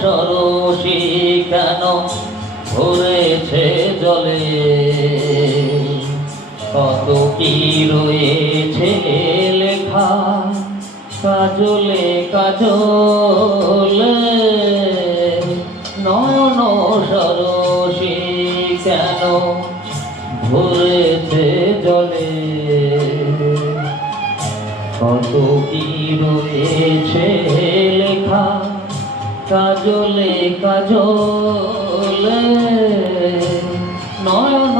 সরসী কেন ভরেছে জলে, কত কি রয়েছে লেখা কাজলে কাজলে। নয়ন সরসী কেন ভরেছে জলে, কত কি রয়েছে লেখা কাজলে কাজলে। নয়ন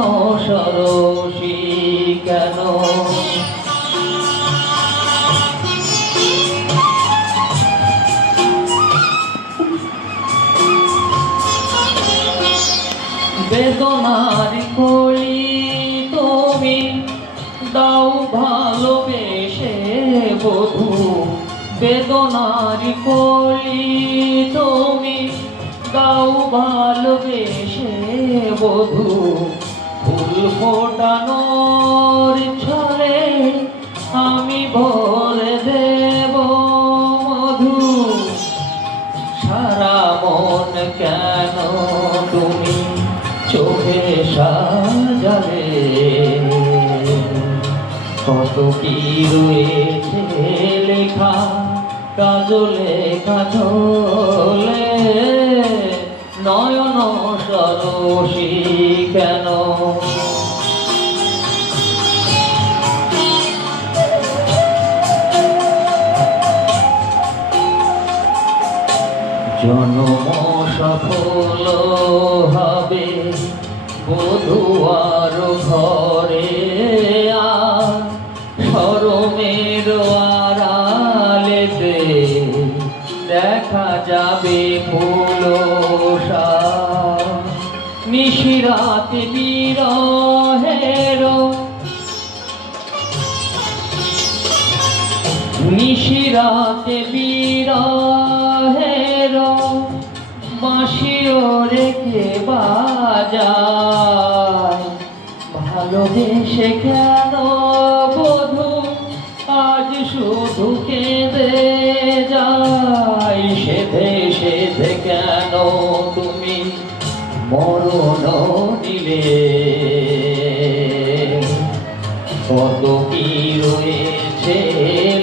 সরসী কেন। বেদনার কলি তুমি দাও ভালোবেসে বধূ, বেদনার কলি তুমি দাও ভালোবেসে বধূ। ফুল ফোটানোর ছলে আমি ভরে দেব মধু। সারা মন কেন তুমি চোখে সাজালে, কত কি রয়েছে লেখা কাজলে কাজলে। নয়ন সরসী কেন। জনম সফল হবে বধুয়ার ঘরে, শরমের আড়ালেতে দেখা যাবে ফুলসা। নিশিরাতে বিরহের, নিশিরাতে বিরহের বাঁশিও রেখে বাজায়। ভালোবেসে কেন বধূ আজ শুধু কেঁদে যায়, সেধে সেধে কেন তুমি মরণ নিলে। কত কি রয়েছে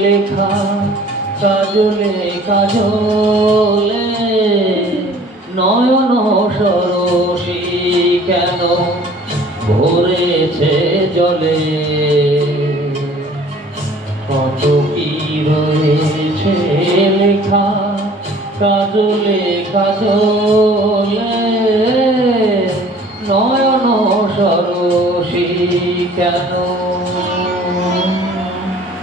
লেখা কাজলে কাজলে। নয়ন সরসী কেন ভরেছে জলে, কত কি রয়েছে লেখা কাজলে কাজলে। নয়ন সরসী কেন।